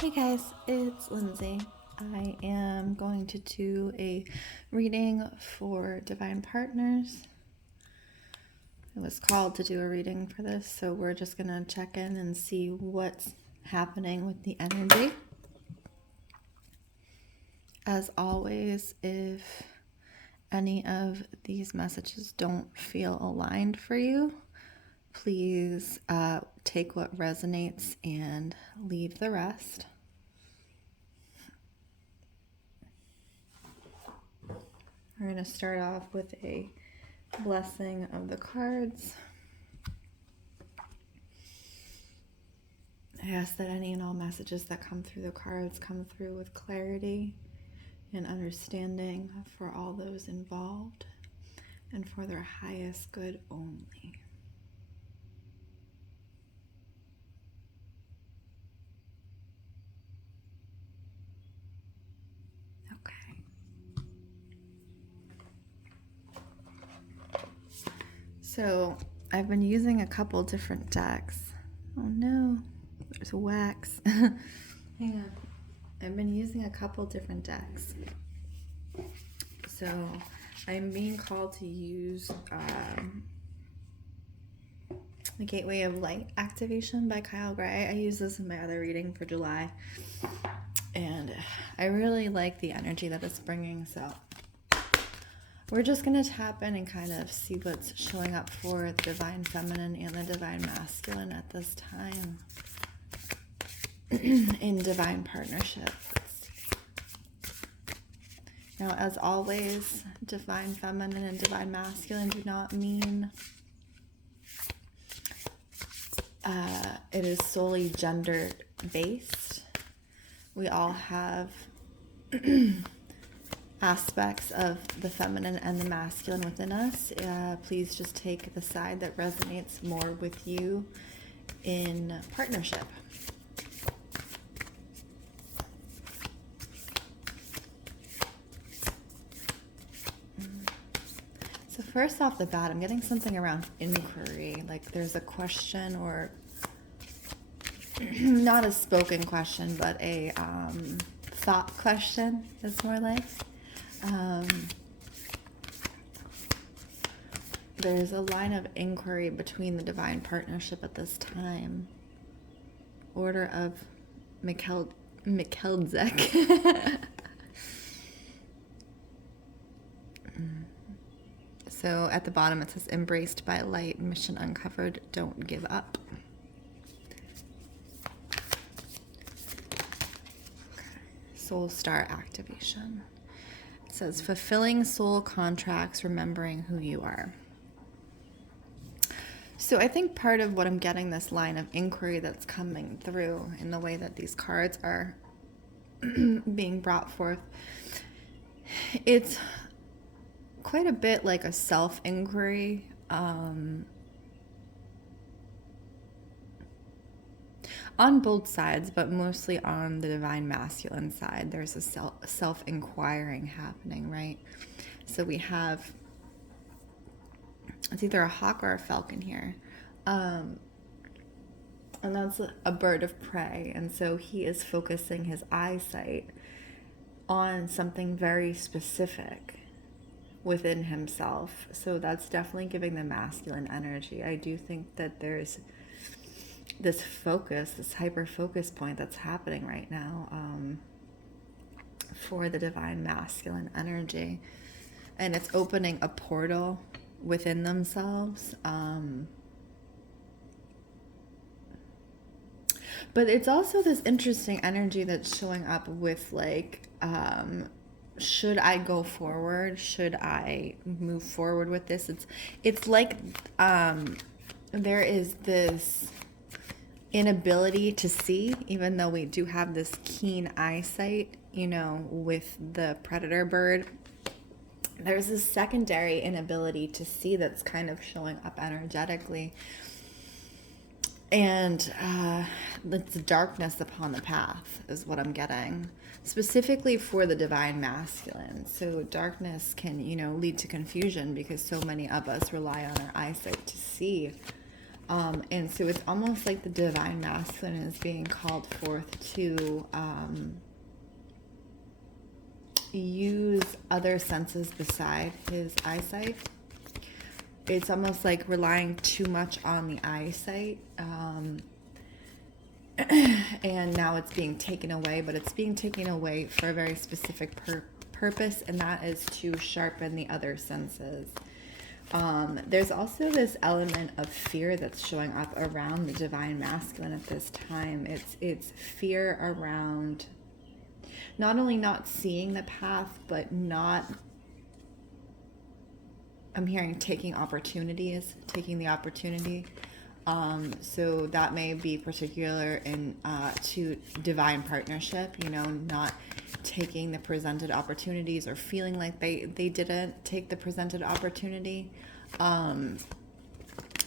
Hey guys, it's Lindsay. I am going to do a reading for Divine Partners. I was called to do a reading for this, so we're just going to check in and see what's happening with the energy. As always, if any of these messages don't feel aligned for you, please take what resonates and leave the rest. We're going to start off with a blessing of the cards. I ask that any and all messages that come through the cards come through with clarity and understanding for all those involved and for their highest good only. Okay. So I've been using a couple different decks. Oh no, there's wax. Hang on. I've been using a couple different decks. So I'm being called to use The Gateway of Light Activation by Kyle Gray. I use this in my other reading for July. And I really like the energy that it's bringing. So we're just going to tap in and kind of see what's showing up for the Divine Feminine and the Divine Masculine at this time in Divine Partnership. Now, as always, Divine Feminine and Divine Masculine do not mean it is solely gender-based. We all have aspects of the feminine and the masculine within us. Please just take the side that resonates more with you in partnership. So first off the bat, I'm getting something around inquiry, like there's a question or not a spoken question, but a thought question is more like. There's a line of inquiry between the Divine Partnership at this time. Order of Melchizedek. So at the bottom it says, embraced by light, mission uncovered, don't give up. Soul Star activation. It says, fulfilling soul contracts, remembering who you are. So I think part of what I'm getting, this line of inquiry that's coming through in the way that these cards are being brought forth, it's quite a bit like a self-inquiry. On both sides, but mostly on the Divine Masculine side, there's a self-inquiring happening, right? So we have, it's either a hawk or a falcon here. And that's a bird of prey. And so he is focusing his eyesight on something very specific within himself. So that's definitely giving the masculine energy. I do think that there's this focus, this hyper focus point that's happening right now for the Divine Masculine energy. And it's opening a portal within themselves. But it's also this interesting energy that's showing up with like, should I go forward? Should I move forward with this? It's like there is this inability to see, even though we do have this keen eyesight, you know, with the predator bird. There's this secondary inability to see that's kind of showing up energetically. And it's darkness upon the path is what I'm getting, specifically for the Divine Masculine. So darkness can, you know, lead to confusion because so many of us rely on our eyesight to see And so it's almost like the divine masculine is being called forth to use other senses beside his eyesight. It's almost like relying too much on the eyesight. And now it's being taken away, but it's being taken away for a very specific purpose, and that is to sharpen the other senses. There's also this element of fear that's showing up around the divine masculine at this time. It's fear around not only not seeing the path, but not, I'm hearing taking opportunities, taking the opportunity. So that may be particular in to divine partnership, not taking the presented opportunities or feeling like they didn't take the presented opportunity. And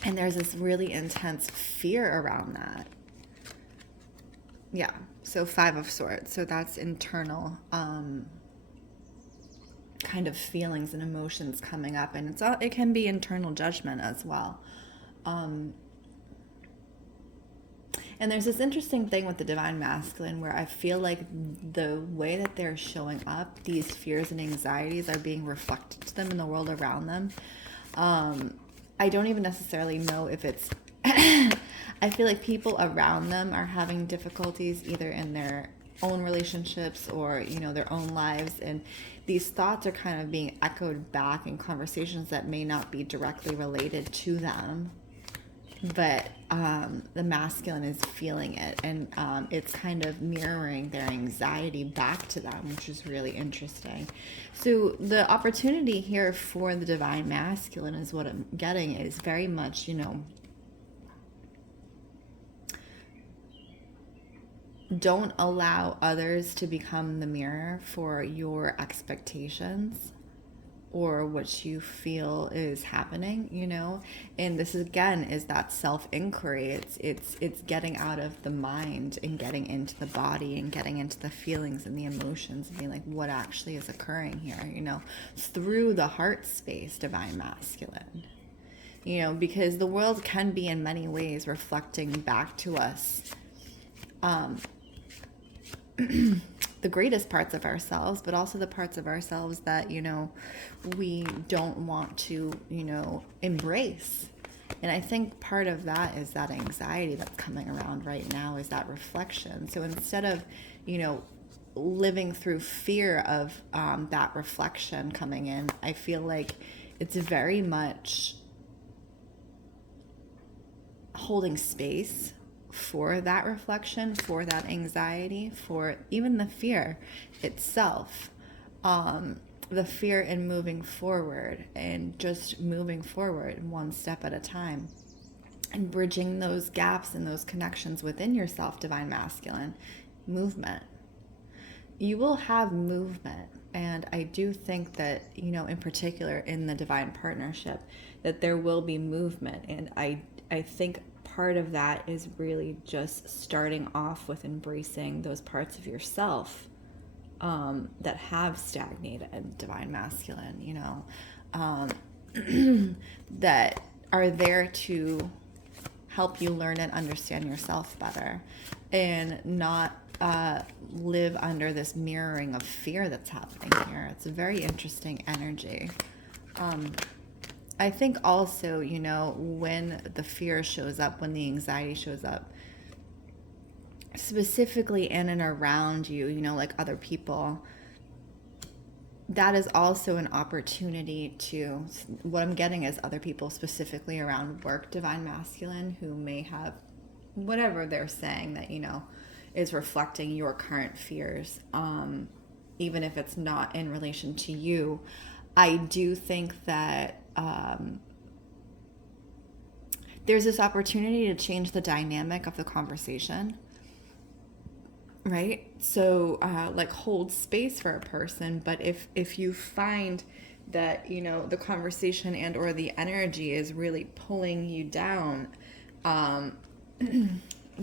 there's this really intense fear around that. Yeah, so 5 of Swords. So that's internal kind of feelings and emotions coming up, and it can be internal judgment as well. And there's this interesting thing with the divine masculine where I feel like the way that they're showing up, these fears and anxieties are being reflected to them in the world around them. I don't even necessarily know if it's I feel like people around them are having difficulties either in their own relationships or their own lives, and these thoughts are kind of being echoed back in conversations that may not be directly related to them, but the masculine is feeling it, and it's kind of mirroring their anxiety back to them, which is really interesting. So the opportunity here for the divine masculine is what I'm getting is very much, don't allow others to become the mirror for your expectations or what you feel is happening, and this again is that self-inquiry. It's getting out of the mind and getting into the body and getting into the feelings and the emotions and being like, what actually is occurring here, through the heart space, divine masculine, because the world can be in many ways reflecting back to us the greatest parts of ourselves, but also the parts of ourselves that, we don't want to, embrace. And I think part of that is that anxiety that's coming around right now is that reflection. So instead of, living through fear of that reflection coming in, I feel like it's very much holding space for that reflection, for that anxiety, for even the fear itself, the fear in moving forward and just moving forward one step at a time and bridging those gaps and those connections within yourself, divine masculine. Movement. You will have movement, and I do think that, in particular in the divine partnership, that there will be movement, and I think part of that is really just starting off with embracing those parts of yourself that have stagnated, divine masculine, that are there to help you learn and understand yourself better and not live under this mirroring of fear that's happening here. It's a very interesting energy. I think also, when the fear shows up, when the anxiety shows up, specifically in and around you, like other people, that is also an opportunity to, what I'm getting is other people specifically around work, divine masculine, who may have whatever they're saying that, is reflecting your current fears, even if it's not in relation to you. I do think that there's this opportunity to change the dynamic of the conversation, right? So like hold space for a person, but if you find that the conversation and or the energy is really pulling you down,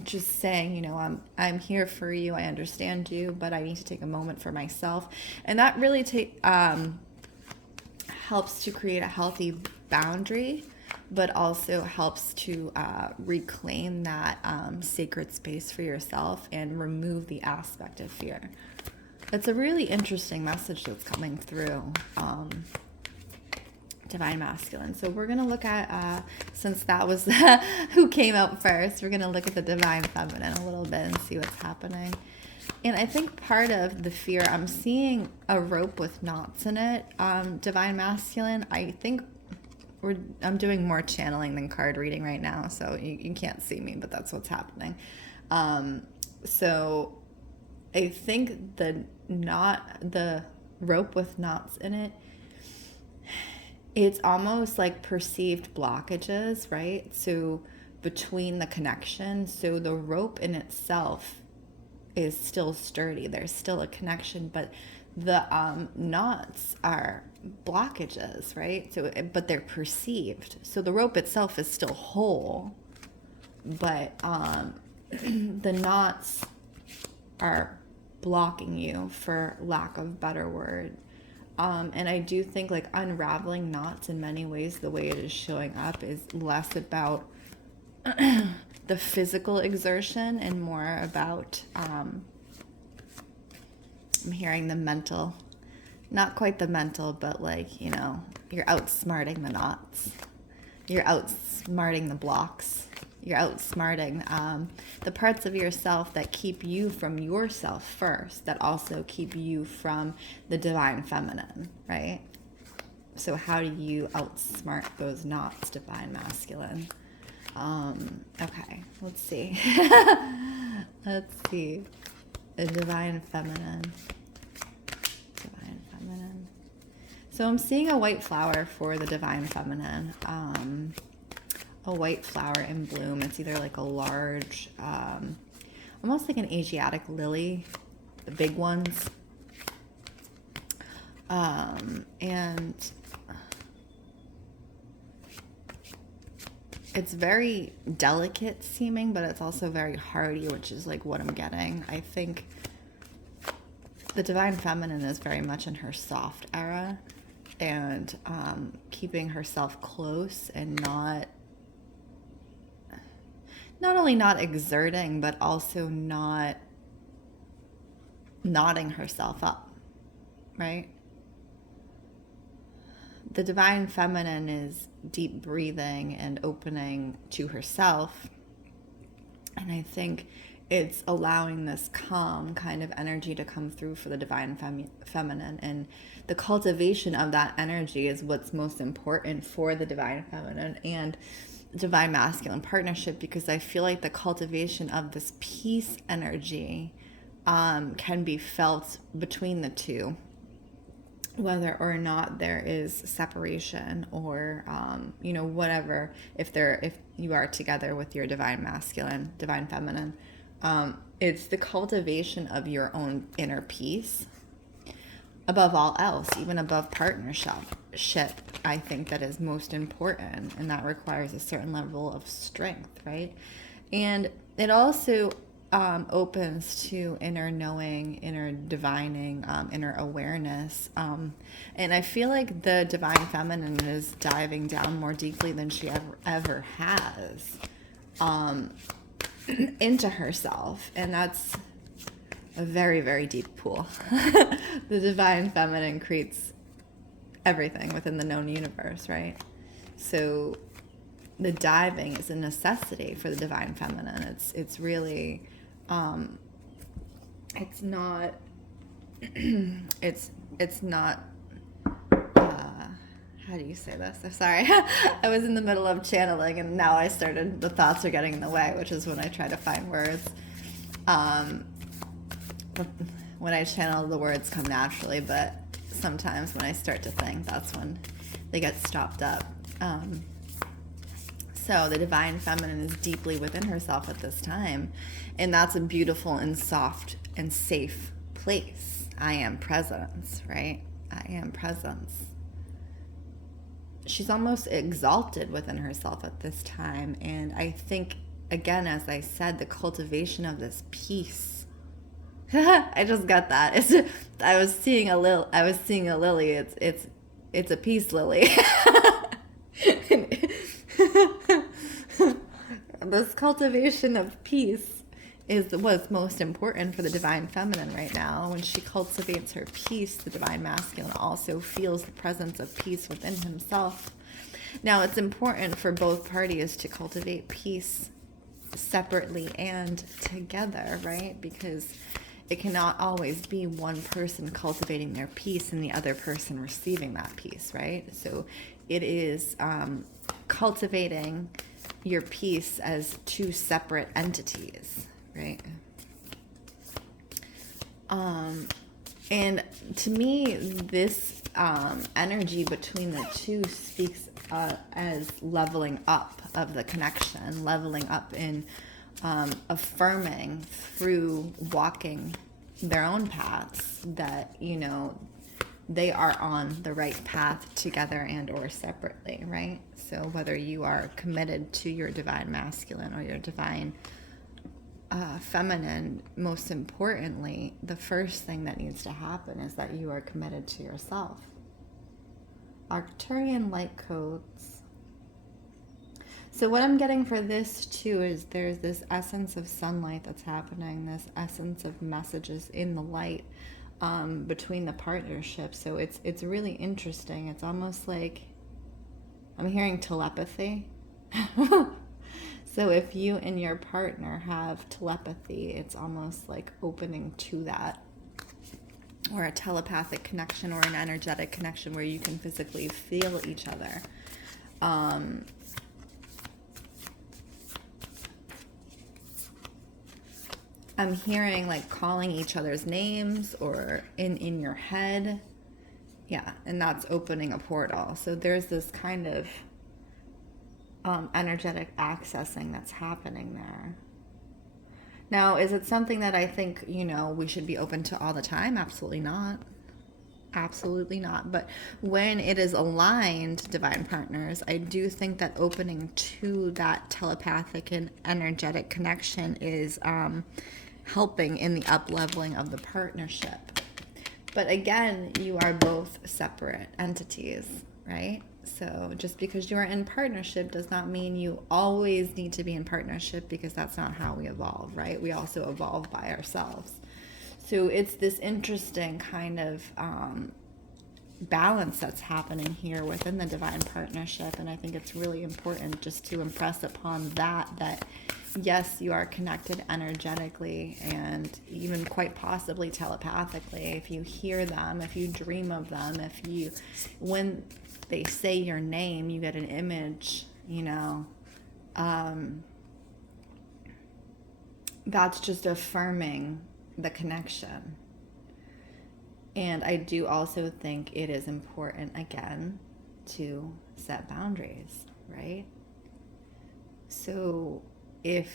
just saying, I'm here for you, I understand you, but I need to take a moment for myself, and that really helps to create a healthy boundary but also helps to reclaim that sacred space for yourself and remove the aspect of fear. It's a really interesting message that's coming through. Divine Masculine. So we're going to look at, since that was who came out first, we're going to look at the Divine Feminine a little bit and see what's happening. And I think part of the fear, I'm seeing a rope with knots in it. Divine Masculine, I think I'm doing more channeling than card reading right now, so you can't see me, but that's what's happening. So I think the rope with knots in it, it's almost like perceived blockages, right? So between the connection, so the rope in itself is still sturdy. There's still a connection, but the knots are blockages, right? So, but they're perceived. So the rope itself is still whole, but the knots are blocking you, for lack of better word. And I do think like unraveling knots in many ways, the way it is showing up is less about the physical exertion and more about, I'm hearing the mental, not quite the mental, but like, you know, you're outsmarting the knots. You're outsmarting the blocks. You're outsmarting the parts of yourself that keep you from yourself first, that also keep you from the Divine Feminine, right? So how do you outsmart those knots, Divine Masculine? Okay, let's see. Let's see. The Divine Feminine. Divine Feminine. So I'm seeing a white flower for the Divine Feminine. A white flower in bloom. It's either like a large, almost like an Asiatic lily, the big ones. And it's very delicate seeming, but it's also very hardy, which is like what I'm getting. I think the Divine Feminine is very much in her soft era, and keeping herself close and not only not exerting, but also not knotting herself up, right? The Divine Feminine is deep breathing and opening to herself. And I think it's allowing this calm kind of energy to come through for the Divine Feminine. And the cultivation of that energy is what's most important for the Divine Feminine and Divine Masculine partnership, because I feel like the cultivation of this peace energy can be felt between the two, whether or not there is separation or you know, whatever. If you are together with your Divine Masculine, Divine Feminine, it's the cultivation of your own inner peace above all else, even above partnership. I think that is most important, and that requires a certain level of strength, right? And it also opens to inner knowing, inner divining, inner awareness. And I feel like the Divine Feminine is diving down more deeply than she ever has into herself. And that's a very, very deep pool. The Divine Feminine creates everything within the known universe, right? So the diving is a necessity for the Divine Feminine. It's really, it's not, it's not, how do you say this? I'm sorry. I was in the middle of channeling, and now the thoughts are getting in the way, which is when I try to find words. When I channel, the words come naturally, but sometimes when I start to think, that's when they get stopped up. So the Divine Feminine is deeply within herself at this time, and that's a beautiful and soft and safe place. I am presence, right? I am presence. She's almost exalted within herself at this time, and I think, again, as I said, the cultivation of this peace. I just got that. I was seeing a lily. It's a peace lily. This cultivation of peace is what's most important for the divine feminine right now. When she cultivates her peace, the divine masculine also feels the presence of peace within himself. Now, it's important for both parties to cultivate peace separately and together, right? Because it cannot always be one person cultivating their peace and the other person receiving that peace, right? So it is cultivating your peace as two separate entities, right? And to me, this energy between the two speaks as leveling up of the connection, leveling up in affirming through walking their own paths that, you know, they are on the right path together and or separately, right? So whether you are committed to your divine masculine or your divine feminine, most importantly, the first thing that needs to happen is that you are committed to yourself. Arcturian light codes. So what I'm getting for this too is there's this essence of sunlight that's happening, this essence of messages in the light between the partnership. So it's really interesting. It's almost like I'm hearing telepathy. So if you and your partner have telepathy, it's almost like opening to that, or a telepathic connection or an energetic connection where you can physically feel each other. I'm hearing like calling each other's names or in your head. Yeah, and that's opening a portal. So there's this kind of energetic accessing that's happening there. Now, is it something that I think, you know, we should be open to all the time? Absolutely not. Absolutely not. But when it is aligned, divine partners, I do think that opening to that telepathic and energetic connection is helping in the up-leveling of the partnership. But again, you are both separate entities, right? So just because you are in partnership does not mean you always need to be in partnership, because that's not how we evolve, right? We also evolve by ourselves. So it's this interesting kind of balance that's happening here within the divine partnership. And I think it's really important just to impress upon that yes, you are connected energetically and even quite possibly telepathically. If you hear them, if you dream of them, when they say your name, you get an image, you know, that's just affirming the connection. And I do also think it is important, again, to set boundaries, right? So if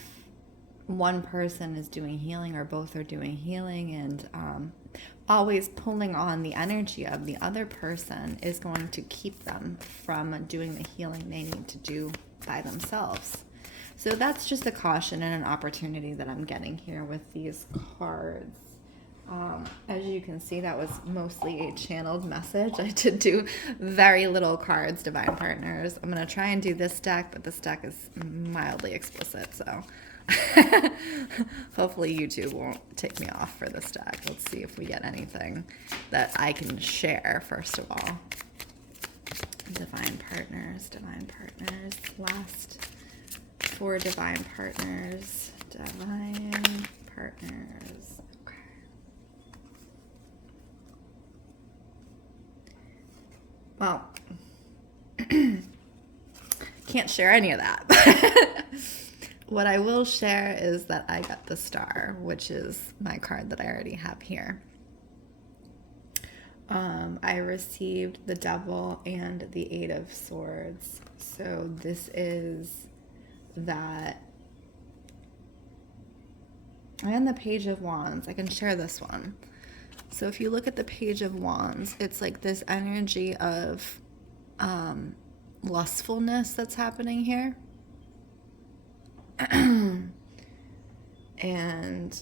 one person is doing healing or both are doing healing and always pulling on the energy of the other person is going to keep them from doing the healing they need to do by themselves. So that's just a caution and an opportunity that I'm getting here with these cards. As you can see, that was mostly a channeled message. I did do very little cards, divine partners. I'm going to try and do this deck, but this deck is mildly explicit, so hopefully YouTube won't take me off for this deck. Let's see if we get anything that I can share, first of all. Divine partners, last four divine partners, Okay. Well, can't share any of that. What I will share is that I got the Star, which is my card that I already have here. I received the Devil and the Eight of Swords. So this is that. And the Page of Wands. I can share this one. So if you look at the Page of Wands, it's like this energy of lustfulness that's happening here. And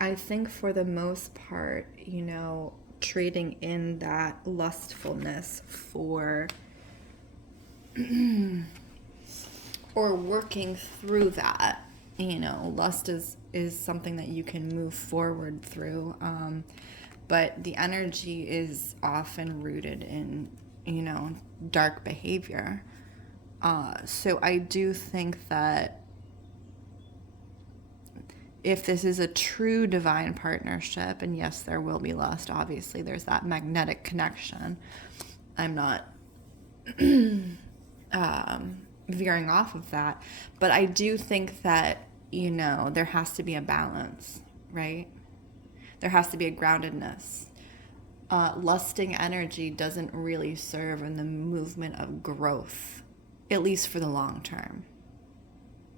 I think for the most part, you know, trading in that lustfulness for or working through that. You know, lust is something that you can move forward through, but the energy is often rooted in, you know, dark behavior. So I do think that if this is a true divine partnership, and yes, there will be lust, obviously, there's that magnetic connection. I'm not veering off of that, but I do think that, you know, there has to be a balance, right? There has to be a groundedness. Lusting energy doesn't really serve in the movement of growth, at least for the long term,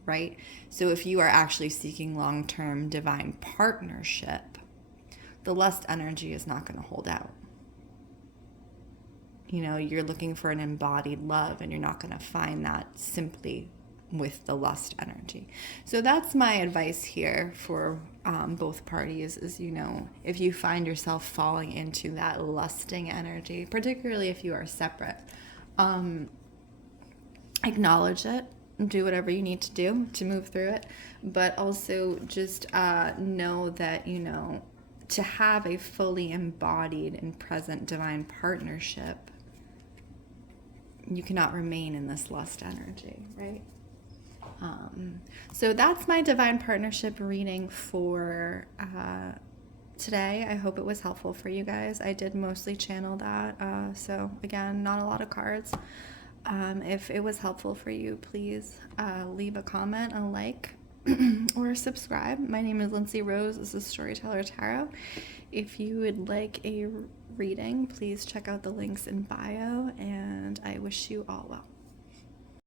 right? So if you are actually seeking long-term divine partnership, the lust energy is not going to hold out. You know, you're looking for an embodied love, and you're not going to find that simply with the lust energy. So that's my advice here for both parties is, you know, if you find yourself falling into that lusting energy, particularly if you are separate, acknowledge it, do whatever you need to do to move through it, but also just know that, you know, to have a fully embodied and present divine partnership, you cannot remain in this lust energy, right? So that's my divine partnership reading for today. I hope it was helpful for you guys. I did mostly channel that. So again, not a lot of cards. If it was helpful for you, please leave a comment, a like, or subscribe. My name is Lindsey Rose. This is Storyteller Tarot. If you would like a reading, please check out the links in bio, and I wish you all well.